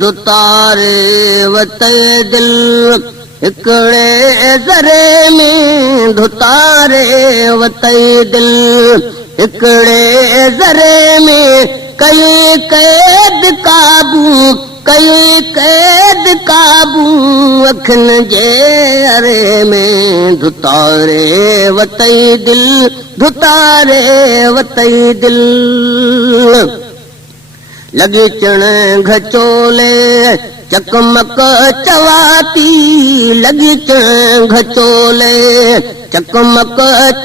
दुतारे वते दिल हिकड़े ज़रे में दुतारे वते दिल हिकड़े ज़रे में कई कैद काबू अखन जे अरे में दुतारे वते दिल दुतारे वते दिल लगी चण घचोले चकमक चवाती लगी चण घचोले चकमक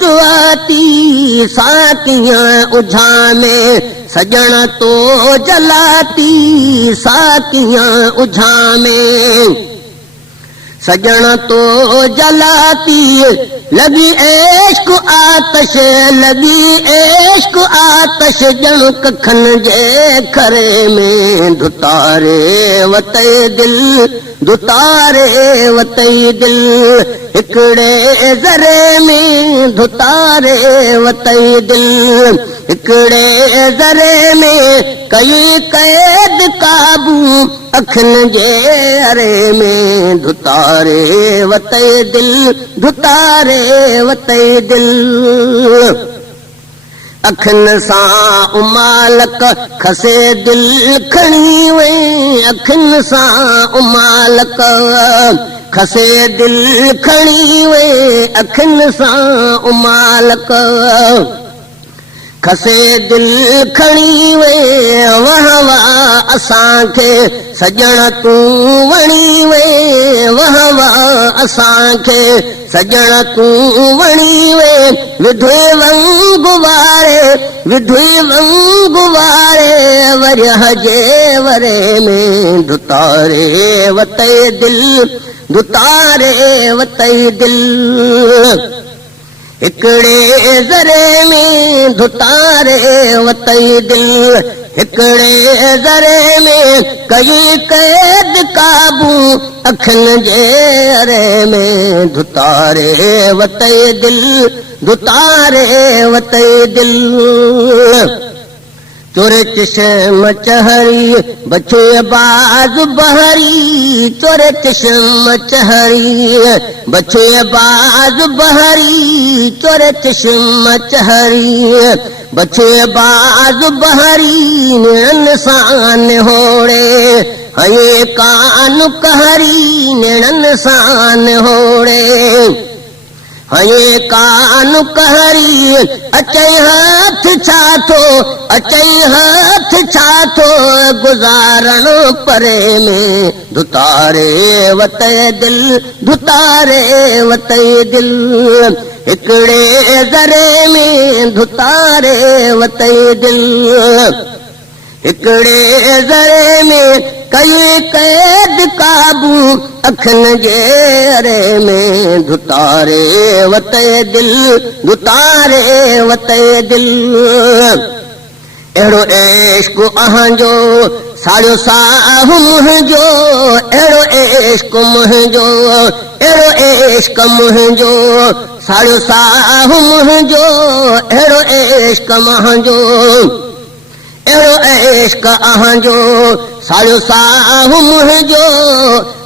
चवाती साथियां उझामे सजण तो जलाती साथियां उझामे सजण तो जलाती लगी इश्क आतश जण कखन जे खरे में दुतारे वते दिल दुतारे वते दिल हिकड़े ज़रे में दुतारे वते दिल हिकड़े ज़रे में कई कैद काबू अखन जे अरे में दुतारे वते दिल दुतारे वते दिल अखन सां उमालक खसे दिल खणी वे अखन सां उमालक खसे दिल खणी वे अखन सां उमालक खसे दिल खणी वे वह असांखे सजण तूं वणी वे वह असांखे सजण तूं वणी वे विधुई वंग वारे वरह जे वरे में दुतारे वते दिल दुतारे वते दिल हिकड़े ज़रे में दुतारे वते दिल हिकड़े ज़रे में कई कैद काबू अखन जे अरे में दुतारे वते दिल दुतारे वते दिल चोरे चश्म चहरी बचे बाज बहरी चोरे चश्म चहरी बचे बाज बहरी चोरे चश्म चहरी बचे बाज बहरी निरन सान होड़े हये कान कहरी निरन सान होड़े हये कान कहरी अचई हाथ छाथो गुजारण परे में दुतारे वते दिल दुतारे वते दिल हिकड़े ज़रे में दुतारे वते दिल हिकड़े ज़रे में कई कैद काबू अखन जे अरे में दुतारे वते दिल दुतारे वते दिल अहिड़ो इश्क अहांजो साड़ियो साहु मुंहिंजो अहिड़ो इश्क मुंहिंजो अहिड़ो इश्क मुंहिंजो साड़ियो साहु मुंहिंजो अहिड़ो इश्क मुंहिंजो अहिड़ो इश्क अहांजो साड़ियो साहु मुंहिंजो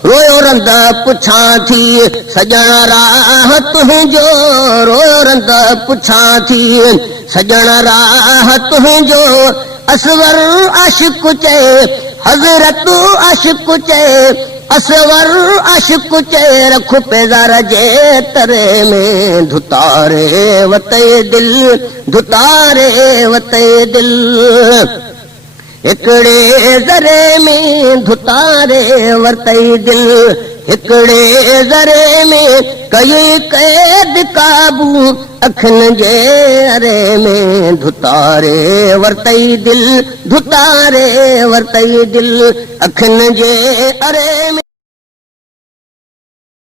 रोयो रंद पुछां थी सजण राह तुंहिंजो रोयो रंद पुछां थी सजण राह तुंहिंजो असवर आशिक़ चए हज़रत आशिक़ चए असवर आशिक़ चए रख पेज़ार जे तरे में दुतारे वते दिल दुतारे वते दिल हिकड़े ज़रे में दुतारे वते दिल हिकड़े ज़रे में कई कैद काबू अखन जे अरे में दुतारे वते दिल दुतारे वते दिल अखन जे अरे में